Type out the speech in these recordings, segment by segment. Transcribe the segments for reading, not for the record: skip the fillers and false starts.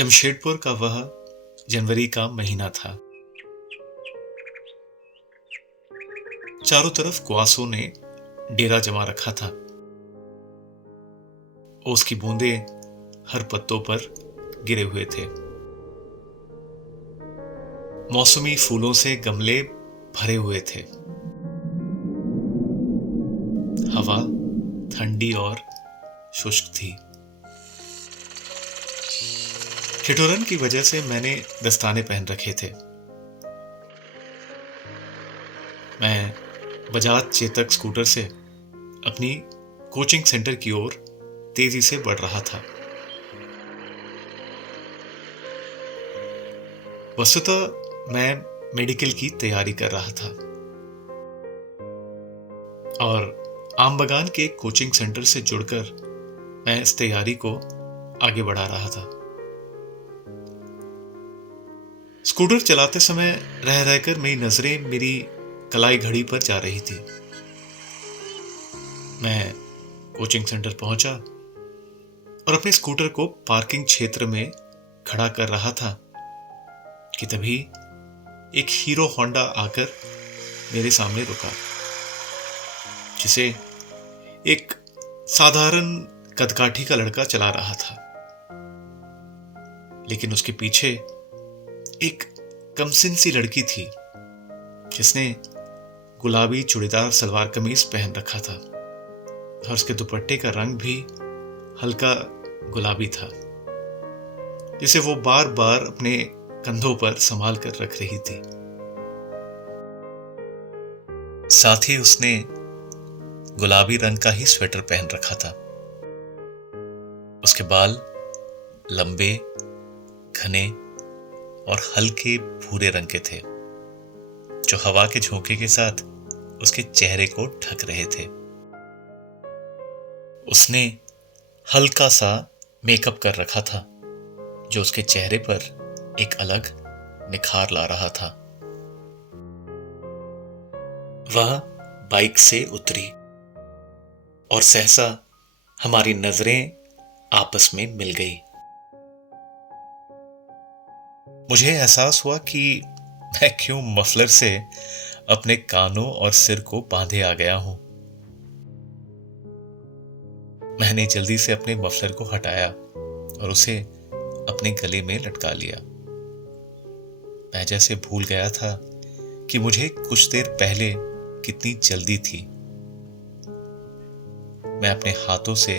जमशेदपुर का वह जनवरी का महीना था। चारों तरफ कुआसों ने डेरा जमा रखा था। ओस की बूंदें हर पत्तों पर गिरे हुए थे। मौसमी फूलों से गमले भरे हुए थे। हवा ठंडी और शुष्क थी। ठिठुरन की वजह से मैंने दस्ताने पहन रखे थे। मैं बजाज चेतक स्कूटर से अपनी कोचिंग सेंटर की ओर तेजी से बढ़ रहा था। वस्तुतः मैं मेडिकल की तैयारी कर रहा था और आम बगान के कोचिंग सेंटर से जुड़कर मैं इस तैयारी को आगे बढ़ा रहा था। स्कूटर चलाते समय रह रहकर मेरी नजरें मेरी कलाई घड़ी पर जा रही थी। मैं कोचिंग सेंटर पहुंचा और अपने स्कूटर को पार्किंग क्षेत्र में खड़ा कर रहा था कि तभी एक हीरो होंडा आकर मेरे सामने रुका, जिसे एक साधारण कदकाठी का लड़का चला रहा था। लेकिन उसके पीछे एक कमसिन सी लड़की थी जिसने गुलाबी चूड़ीदार सलवार कमीज पहन रखा था और उसके दुपट्टे का रंग भी हल्का गुलाबी था, जिसे वो बार बार अपने कंधों पर संभाल कर रख रही थी। साथ ही उसने गुलाबी रंग का ही स्वेटर पहन रखा था। उसके बाल लंबे, घने और हल्के भूरे रंग के थे, जो हवा के झोंके के साथ उसके चेहरे को ढक रहे थे। उसने हल्का सा मेकअप कर रखा था, जो उसके चेहरे पर एक अलग निखार ला रहा था। वह बाइक से उतरी और सहसा हमारी नजरें आपस में मिल गई। मुझे एहसास हुआ कि मैं क्यों मफलर से अपने कानों और सिर को बांधे आ गया हूं। मैंने जल्दी से अपने मफलर को हटाया और उसे अपने गले में लटका लिया। मैं जैसे भूल गया था कि मुझे कुछ देर पहले कितनी जल्दी थी। मैं अपने हाथों से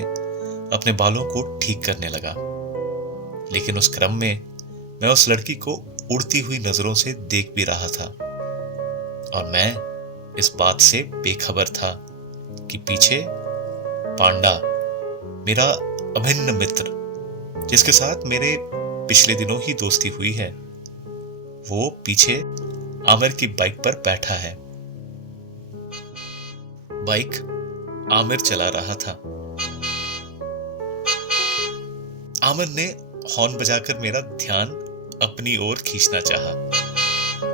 अपने बालों को ठीक करने लगा, लेकिन उस क्रम में मैं उस लड़की को उड़ती हुई नजरों से देख भी रहा था और मैं इस बात से बेखबर था कि पीछे पांडा, मेरा अभिन्न मित्र, जिसके साथ मेरे पिछले दिनों ही दोस्ती हुई है, वो पीछे आमिर की बाइक पर बैठा है। बाइक आमिर चला रहा था। आमिर ने हॉर्न बजाकर मेरा ध्यान अपनी ओर खींचना चाहा,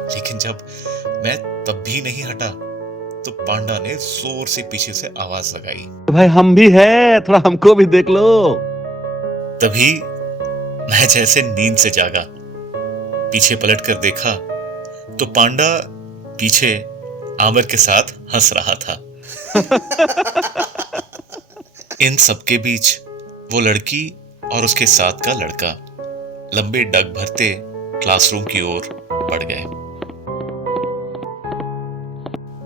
लेकिन जब मैं तब भी नहीं हटा तो पांडा ने जोर से पीछे से आवाज लगाई, भाई हम भी है, थोड़ा हमको भी देख लो। तभी मैं जैसे नींद से जागा। पीछे पलट कर देखा तो पांडा पीछे आमिर के साथ हंस रहा था। इन सबके बीच वो लड़की और उसके साथ का लड़का लंबे डग भरते क्लासरूम की ओर बढ़ गए।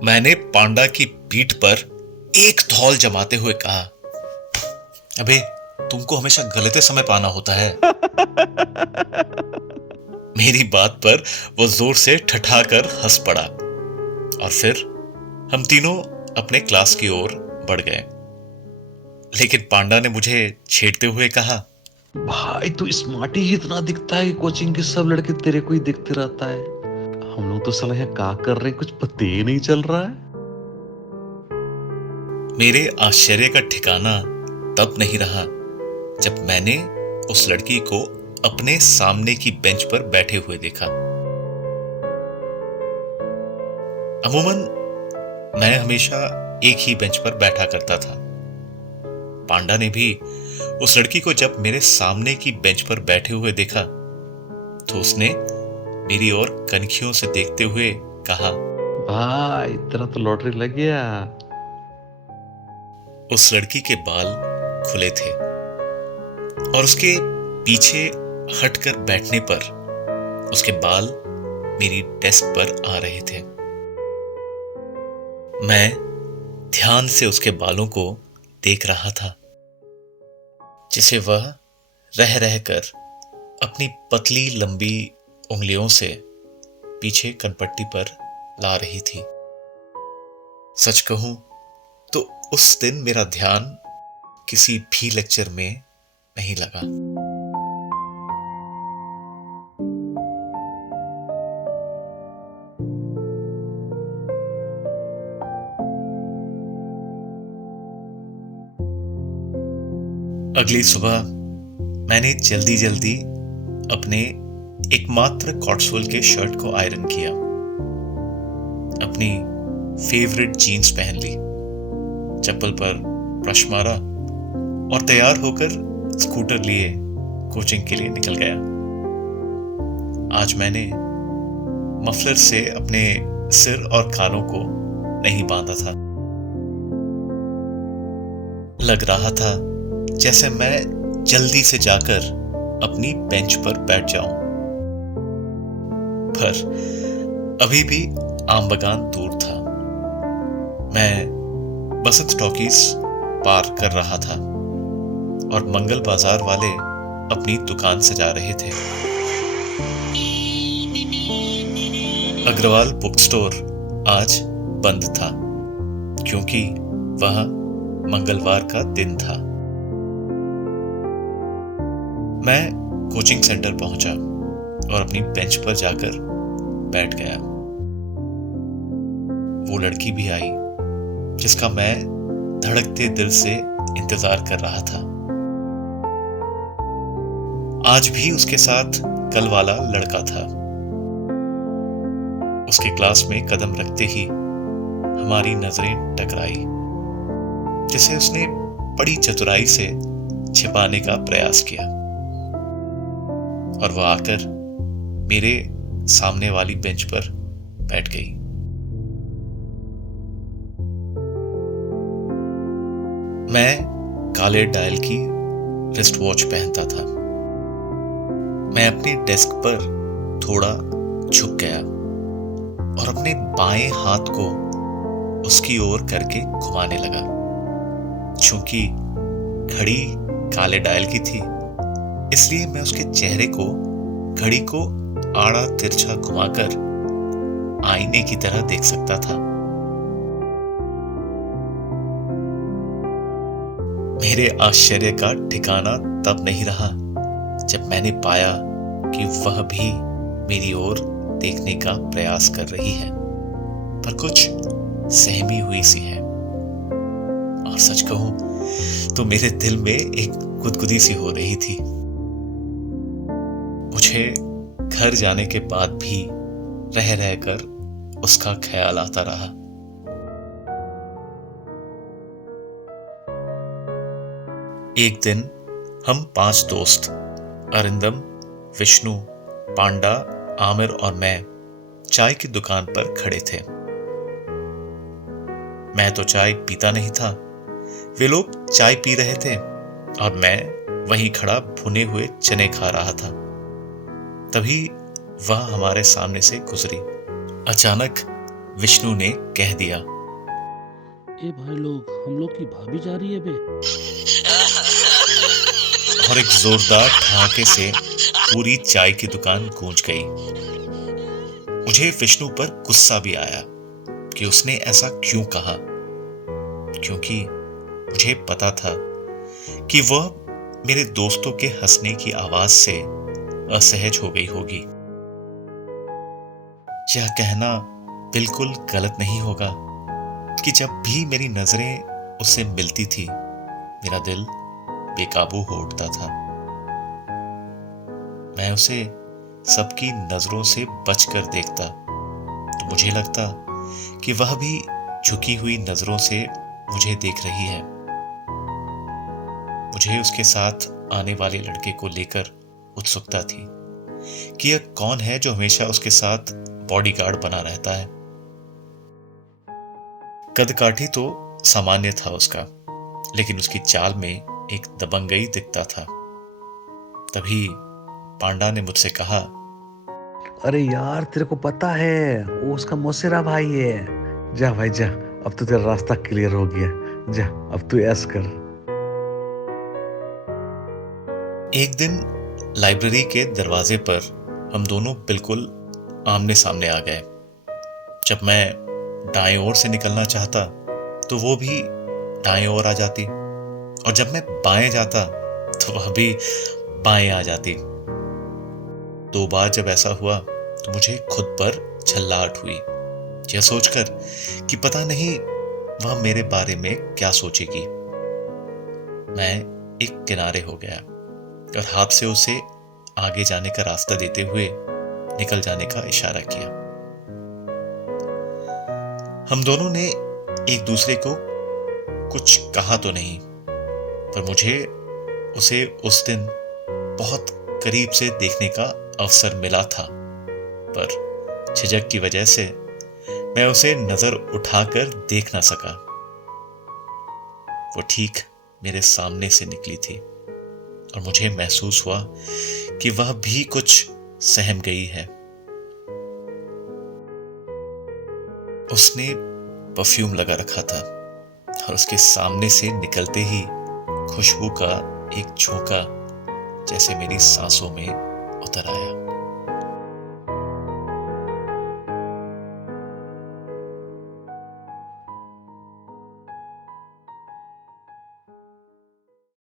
मैंने पांडा की पीठ पर एक धौल जमाते हुए कहा, अबे तुमको हमेशा गलते समय पाना होता है। मेरी बात पर वो जोर से ठठाकर हंस पड़ा और फिर हम तीनों अपने क्लास की ओर बढ़ गए। लेकिन पांडा ने मुझे छेड़ते हुए कहा, भाई तू स्मार्ट ही इतना दिखता है कि कोचिंग के सब लड़के तेरे को ही देखते रहता है। हम लोग तो साला यहाँ का कर रहे हैं, कुछ पता ही नहीं चल रहा है। मेरे आश्चर्य का ठिकाना तब नहीं रहा जब मैंने उस लड़की को अपने सामने की बेंच पर बैठे हुए देखा। अमूमन मैं हमेशा एक ही बेंच पर बैठा करता था। पांडा ने भी उस लड़की को जब मेरे सामने की बेंच पर बैठे हुए देखा तो उसने मेरी ओर कनखियों से देखते हुए कहा, भाई तेरा तो लॉटरी लग गया। उस लड़की के बाल खुले थे और उसके पीछे हटकर बैठने पर उसके बाल मेरी डेस्क पर आ रहे थे। मैं ध्यान से उसके बालों को देख रहा था जिसे वह रह रहकर अपनी पतली लंबी उंगलियों से पीछे कनपट्टी पर ला रही थी। सच कहूं तो उस दिन मेरा ध्यान किसी भी लेक्चर में नहीं लगा। अगली सुबह मैंने जल्दी जल्दी अपने एकमात्र कॉट्सवोल के शर्ट को आयरन किया, अपनी फेवरेट जीन्स पहन ली, चप्पल पर ब्रश मारा और तैयार होकर स्कूटर लिए कोचिंग के लिए निकल गया। आज मैंने मफलर से अपने सिर और कानों को नहीं बांधा था। लग रहा था जैसे मैं जल्दी से जाकर अपनी बेंच पर बैठ जाऊं, पर अभी भी आम बगान दूर था। मैं बसंत टॉकीज पार कर रहा था और मंगल बाजार वाले अपनी दुकान से जा रहे थे। अग्रवाल बुक स्टोर आज बंद था क्योंकि वह मंगलवार का दिन था। मैं कोचिंग सेंटर पहुंचा और अपनी बेंच पर जाकर बैठ गया। वो लड़की भी आई जिसका मैं धड़कते दिल से इंतजार कर रहा था। आज भी उसके साथ कल वाला लड़का था। उसके क्लास में कदम रखते ही हमारी नजरें टकराई, जिसे उसने बड़ी चतुराई से छिपाने का प्रयास किया और वह आकर मेरे सामने वाली बेंच पर बैठ गई। मैं काले डायल की रिस्ट वॉच पहनता था। मैं अपनी डेस्क पर थोड़ा झुक गया और अपने बाएं हाथ को उसकी ओर करके घुमाने लगा। चूंकि घड़ी काले डायल की थी, इसलिए मैं उसके चेहरे को घड़ी को आड़ा तिरछा घुमाकर आईने की तरह देख सकता था। मेरे आश्चर्य का ठिकाना तब नहीं रहा जब मैंने पाया कि वह भी मेरी ओर देखने का प्रयास कर रही है, पर कुछ सहमी हुई सी है। और सच कहूं तो मेरे दिल में एक गुदगुदी सी हो रही थी। मुझे घर जाने के बाद भी रह रहकर उसका ख्याल आता रहा। एक दिन हम 5 दोस्त अरिंदम, विष्णु, पांडा, आमिर और मैं चाय की दुकान पर खड़े थे। मैं तो चाय पीता नहीं था। वे लोग चाय पी रहे थे और मैं वहीं खड़ा भुने हुए चने खा रहा था। तभी वह हमारे सामने से गुजरी। अचानक विष्णु ने कह दिया, ए भाई लोग, हम लोग की भाभी जा रही है बे। और एक जोरदार ठहाके से पूरी चाय की दुकान गूंज गई। मुझे विष्णु पर गुस्सा भी आया कि उसने ऐसा क्यों कहा, क्योंकि मुझे पता था कि वह मेरे दोस्तों के हंसने की आवाज से असहज हो गई होगी। यह कहना बिल्कुल गलत नहीं होगा कि जब भी मेरी नजरें उससे मिलती थी, मेरा दिल बेकाबू हो उठता था। मैं उसे सबकी नजरों से बचकर देखता तो मुझे लगता कि वह भी झुकी हुई नजरों से मुझे देख रही है। मुझे उसके साथ आने वाले लड़के को लेकर उत्सुकता थी कि यह कौन है जो हमेशा उसके साथ बॉडीगार्ड बना रहता है। कद-काठी तो सामान्य था उसका, लेकिन उसकी चाल में एक दबंगई दिखता था। तभी पांडा ने मुझसे कहा, अरे यार, तेरे को पता है वो उसका मौसेरा भाई है। जा भाई जा, अब तो तेरा रास्ता क्लियर हो गया। जा, अब तू ऐस कर। एक दिन लाइब्रेरी के दरवाजे पर हम दोनों बिल्कुल आमने सामने आ गए। जब मैं दाएं ओर से निकलना चाहता तो वो भी दाएं ओर आ जाती, और जब मैं बाएं जाता तो वह भी बाएं आ जाती। 2 बार जब ऐसा हुआ तो मुझे खुद पर झल्लाहट हुई, यह सोचकर कि पता नहीं वह मेरे बारे में क्या सोचेगी। मैं एक किनारे हो गया और हाथ से उसे आगे जाने का रास्ता देते हुए निकल जाने का इशारा किया। हम दोनों ने एक दूसरे को कुछ कहा तो नहीं, पर मुझे उसे उस दिन बहुत करीब से देखने का अवसर मिला था, पर झिझक की वजह से मैं उसे नजर उठाकर देख ना सका। वो ठीक मेरे सामने से निकली थी और मुझे महसूस हुआ कि वह भी कुछ सहम गई है। उसने परफ्यूम लगा रखा था और उसके सामने से निकलते ही खुशबू का एक झोंका जैसे मेरी सांसों में उतर आया।